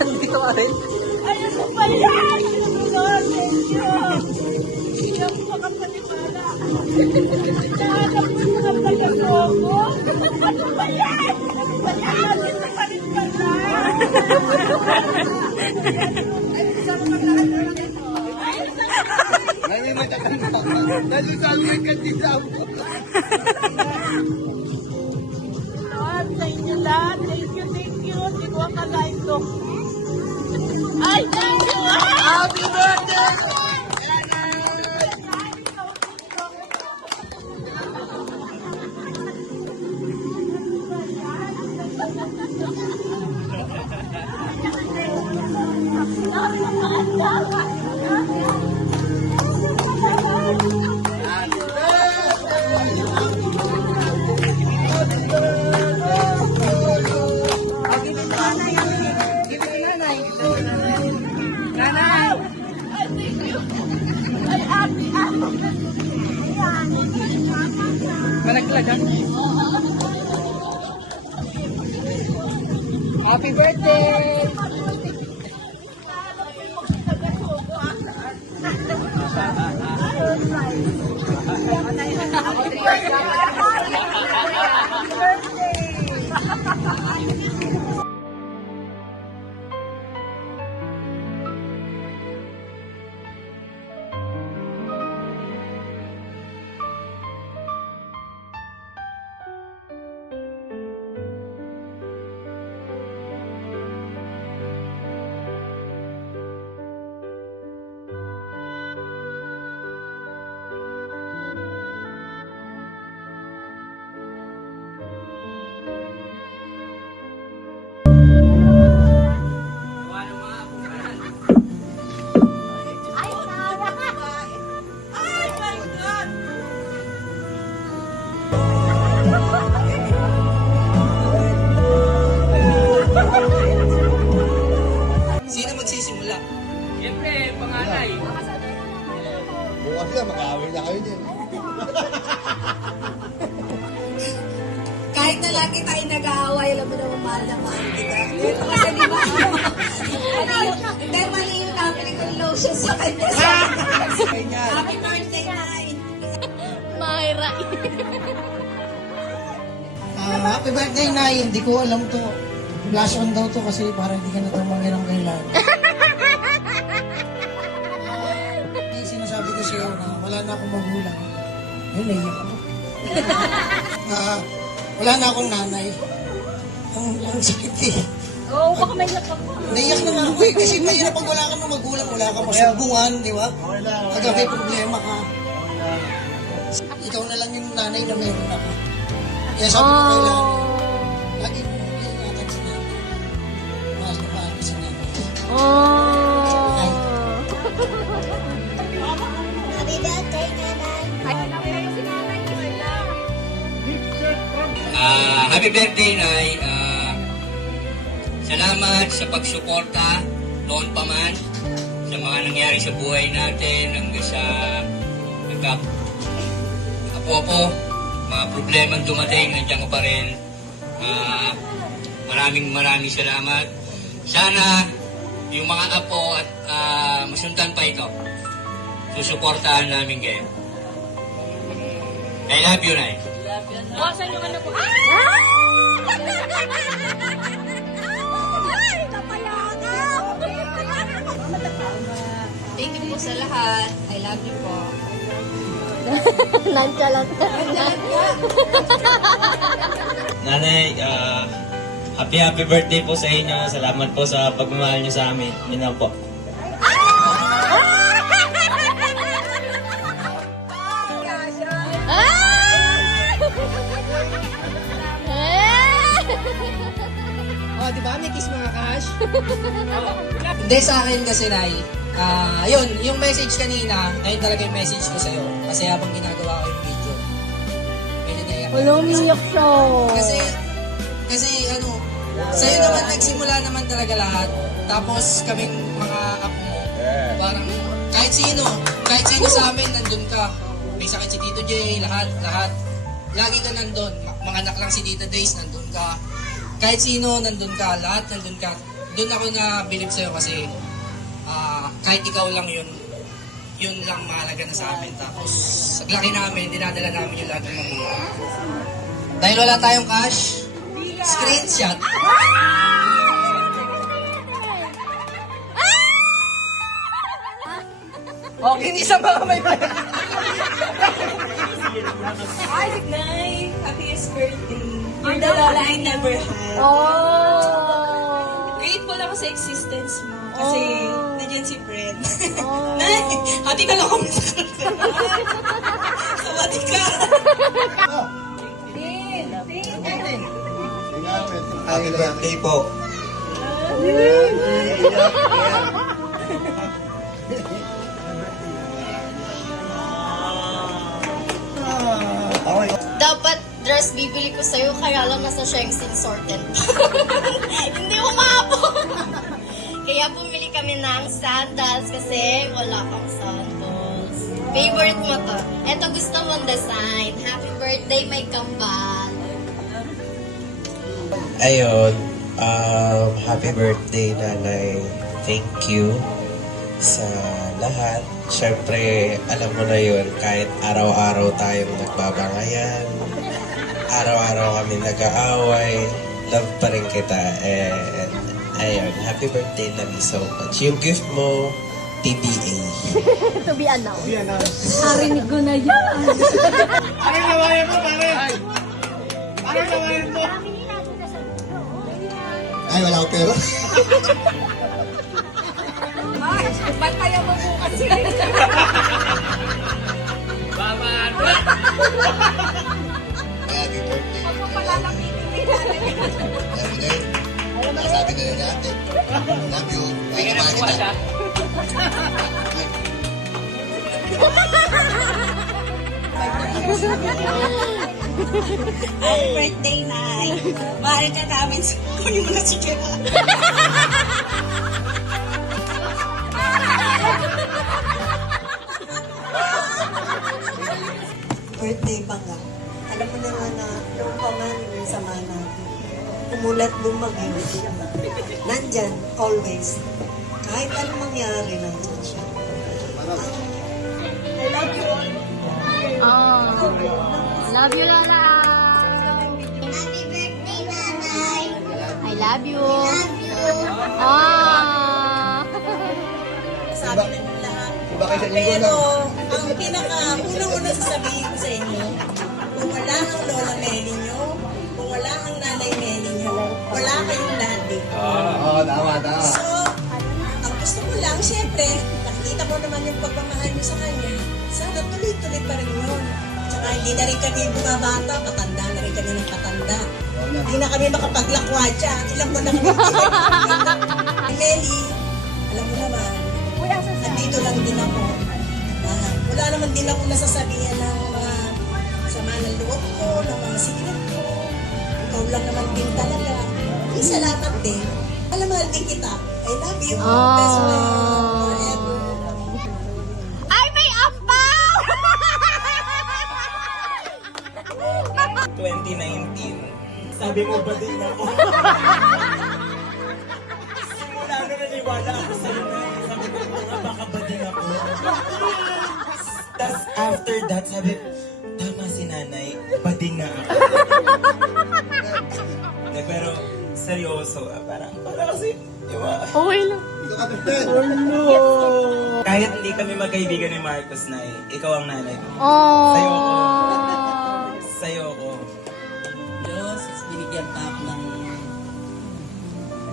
Hindi ko rin. Ayun po pa yan! Lord, thank you! Hindi ako makapaniwala. Nahanap mo sa kapag-ako. Ano ba yan? Ano ba yan? Ito pa rin pala. Lord, sa inyo lahat. Thank you, thank you. Hindi ko akalain to. Ay, thank you! Happy birthday! Malaglagan. Happy birthday! Sino magsisimula? Siyempre, panganay. Bukas na, mag-aaway na kayo din. Kahit na lagi tayo nag-aaway, alam mo naman mahal na mahal kita. Kasi di ba? Hindi, mali yung nabili ko yung lotion sa kanya. Happy birthday, Nay! Myra. Happy birthday, Nay. Hindi ko alam to. Flash on daw to kasi para hindi ka na tumangin ng kailan. Sinasabi ko sa'yo na wala na akong magulang. Ayun, naiyak ako. Wala na akong nanay. Ang sakit eh. Oo, baka may lakap pa. Naiyak na nga ako eh. Kasi mahirap pag wala kang magulang, wala kang masumbungan, di ba? Pag may problema ka. Ikaw na lang yung nanay na meron ako. Kaya sabi ko kailangan, lagi mo iingatan si nanay. Mahal na mahal ko si nanay. Ay, Happy birthday, nanay. Ay, si nanay. Happy birthday, Nay. Salamat sa pagsuporta noon pa man sa mga nangyari sa buhay natin hanggang sa apo-apo, mga problemang dumating, nandiyan ka pa rin. Maraming salamat. Sana yung mga apo at masundan pa ito. Susuportahan namin kayo. I love you, Nay. Bukasan yung ano po. Ay, napayagaw! Thank you po sa lahat. I love you po. Nonchalant. Nanay, happy birthday po sa inyo. Salamat po sa pagmamahal niyo sa amin. Yun lang po. Oh, di ba? May kiss mga cash. Hindi sa akin kasi, Nay. Yun, yung message kanina, ayun talaga yung message ko sa'yo. Kasi habang ginagawa ko yung video, medyo naiyak. Wala, umiyak siya. Kasi ano, sa'yo naman nagsimula naman talaga lahat. Tapos kaming mga apo mo, parang kahit sino sa amin, nandun ka. May sakit si Tito J, lahat. Lagi ka nandun. Mga anak lang si Tita Days, nandun ka. Kahit sino, nandun ka. Lahat nandun ka. Doon ako na believe sa'yo kasi kahit ikaw lang yun lang mahalaga na sa amin. Tapos, sa laki namin, dinadala namin yung lahat ng magulang. Dahil wala tayong cash, screenshot. Okay, hindi sa mga may Hi, Nay. Happiest birthday. You're the Lola I never had. Oh. Grateful ako sa existence mo. Kasi nandiyan si Fred. Oh. Nay, hati ka lang kami sa kanila. Hati ka. Happy birthday po. Dapat dress bibili ko sa'yo, kaya lang nasa Shenzhen sorted. Hindi umabot. Kaya bumili kami ng sandals kasi wala kang sandals. Favorite mo to. Eto gusto mong design. Happy birthday, may kambal. Ayun, happy birthday, Nanay. Thank you sa lahat. Siyempre, alam mo na yun, kahit araw-araw tayong nagbabangayan, araw-araw kami nag-aaway, love pa rin kita. And, ayun, happy birthday, love you so much. Yung gift mo, TBA. To be announced. Narinig ko na yan. Ay, wala akong pera. Bantayan mo bukas sila. Happy birthday. Huwag mo palalapitin nila. Love you, Nay. Nakasabi na rin natin. Love you. Bigyan na po siya. Happy birthday, Nay. Mahal ka namin. Kunin mo na si Gerald. Birthday ba nga? Alam mo naman na noong pa man yung sama natin. Umulat bumagay. Nandyan, always. Kahit anong mangyari, nandyan siya. I love you all. Love you, Lola. Happy birthday, Nanay. I love you. Love you. Ah. Sabi na ng lahat, Pero, ang unang-una sasabihin ko sa inyo, kung wala ang Lola Meli nyo, kung wala ang Nanay Meli nyo, wala kayong daddy. Oo, tama. So, ang gusto ko lang, syempre, nakikita mo naman yung pagmamahal mo sa kanya, sana tuloy-tuloy pa rin yun. Tsaka hindi na rin kami bumabata, patanda na rin kami ng patanda. Hindi na kami makapaglakwatsa. Ilang mo na kami Meli, alam mo naman, nandito lang din ako. Wala naman din ako nasasabihan ng mga sama ng loob ko, ng mga secret ko. Ikaw lang naman din talaga. Salamat din. Mahal din kita. I love you. Best friend. Forever. Ay, may ampaw! 2019. Sabi mo ba din ako? Simula na naniwala ako sa'yo na sabi ko nga baka ba din ako? Tapos after that, sabi ko, tama si nanay, bading na ako. Pero seryoso, parang kasi, di ba? Okay lang. Kahit hindi kami magkaibigan ni Marcos na ikaw ang nanay ko. Oh. Sa'yo ako. Sa'yo ako. Diyos, binigyan tayo ng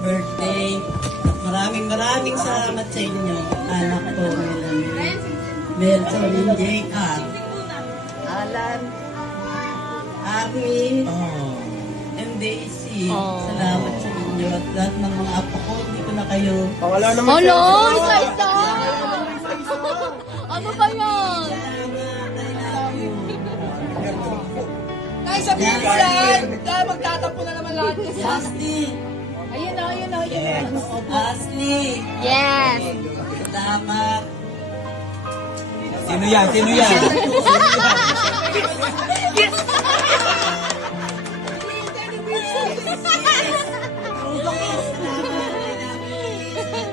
birthday. Maraming salamat sa inyo. Anak ko, Melson, Jacob, Alan, Abby, and Daisy. Salamat sa inyo. At lahat ng mga apo ko, hindi ko na kayo. Hello, isa-isa. Ano ba yan? Ay, sabihin mo yan! Dahil magtatampo na naman lahat kasi. Ashley. Ayun na. Ashley. Yes. Salamat. Sino yan? Sino yan?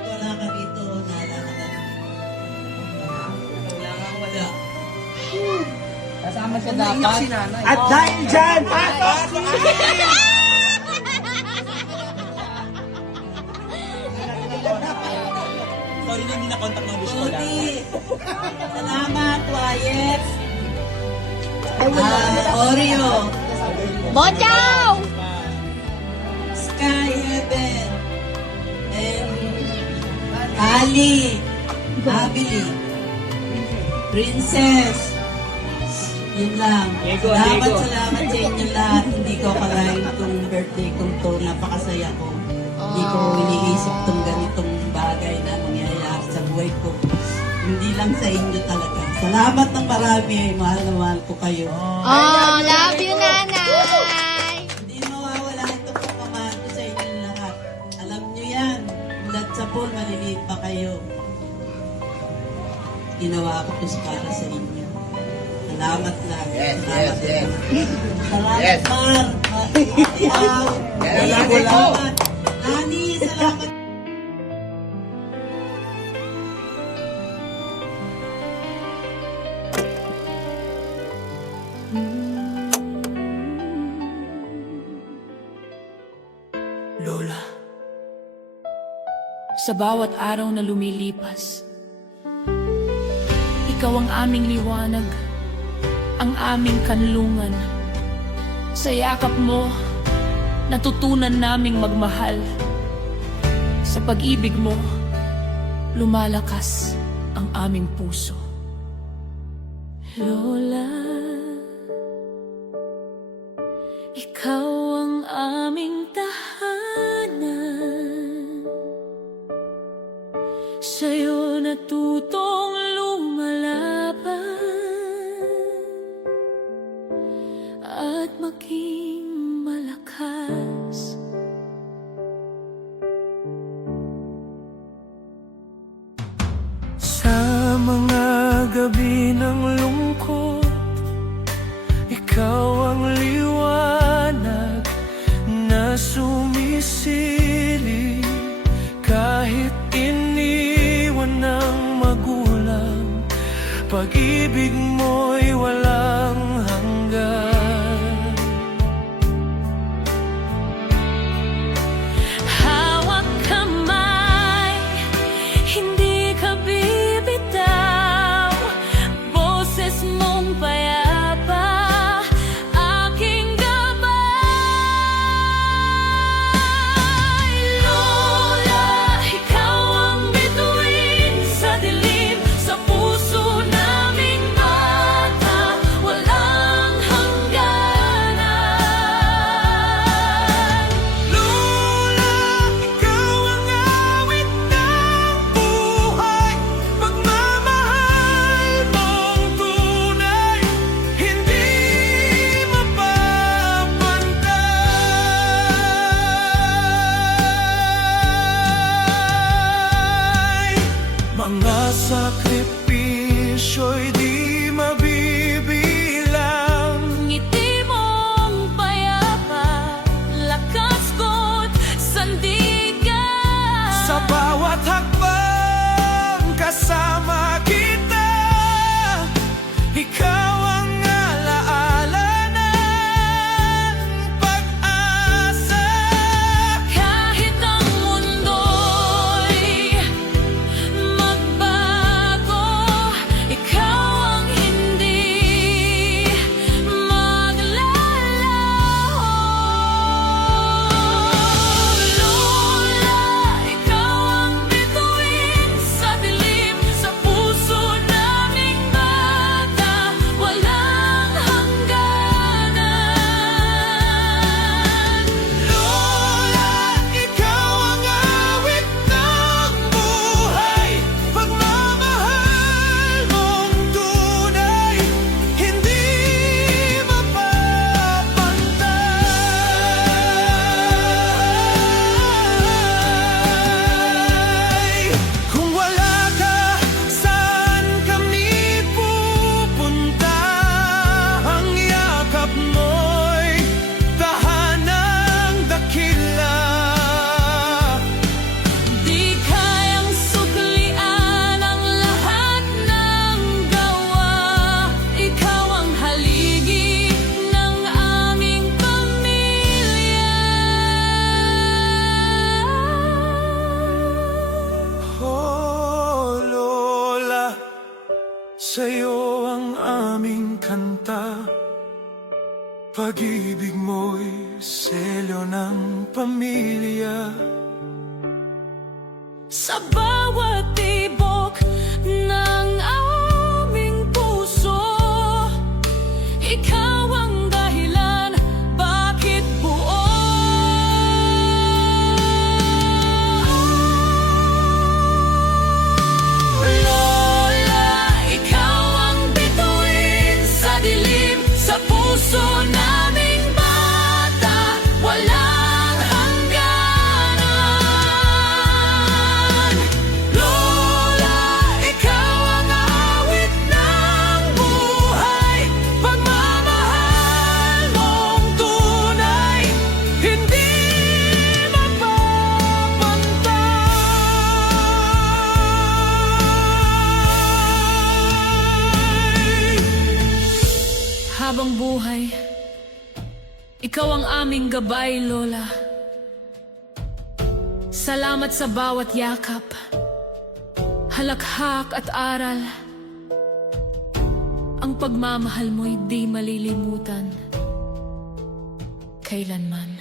Wala ka rito. Wala. Kasama siya dapat. At dahil dyan, pasok! Sorry na hindi na-contact ng wish ko lang. Rudy. Salamat, Wyatt. Oreo. Bochaw! Sky Heaven. And Ali. Abili. Princess. Yun lang. Salamat sa inyo lahat. Hindi ko akalain itong birthday kong to. Napakasaya ko. Hindi ko iniisip itong ganitong bagay na nangyayari sa buhay ko. Hindi lang sa inyo talaga. Salamat ng marami. Mahal na mahal ko kayo. Oh, love you, nanay. Hindi mawawala itong pagmamahal ko sa inyo lahat. Alam nyo yan. Mulat sa pool, maliliit pa kayo. Ginawa ko to para sa inyo. Salamat lang. Salamat. Salamat, Mar. Salamat. Nani, salamat. Lola, sa bawat araw na lumilipas, ikaw ang aming liwanag, ang aming kanlungan. Sa yakap mo, natutunan naming magmahal. Sa pag-ibig mo, lumalakas ang aming puso. Lola, ikaw ang aming tahanan. Sa'yo natutong lumalaban at maging malakas. Sa mga gabi ng lungkot, ikaw ang liwanag na sumisili kahit iniwan ng magulang. Pag-ibig mo'y walang hanggan. Hawak kamay, hindi ka bibitaw. sakripisyo'y di mabibilang. Ngiti mong payapa, lakas ko't sandigan. Sa bawat hakbang kasama kita, ikaw ang alaala ng pag-asa. Kahit ang mundo'y magbago, ikaw ang hindi maglalaho. Lola, ikaw ang bituin sa dilim, sa puso naming bata, walang hangganan. Lola, ikaw ang awit ng buhay, pagmamahal mong tunay, hindi mapapantay. Kung wala ka, saan kami pupunta? Ang yakap mo'y tahanang dakila. Di kayang suklian ang lahat ng gawa. Ikaw ang haligi ng aming pamilya. Oh, Lola, sa'yo ang aming kanta. Pag-ibig mo'y selyo ng pamilya. Sa bawat tibok ng aming puso, ikaw ang dahilan bakit buo. Lola, ikaw ang bituin sa dilim, sa puso naming bata, walang hangganan. Lola, ikaw ang awit ng buhay, pagmamahal mong tunay, hindi mapapantay. Habang buhay, ikaw ang aming gabay, Lola. Salamat sa bawat yakap, halakhak at aral. Ang pagmamahal mo'y di malilimutan kailanman.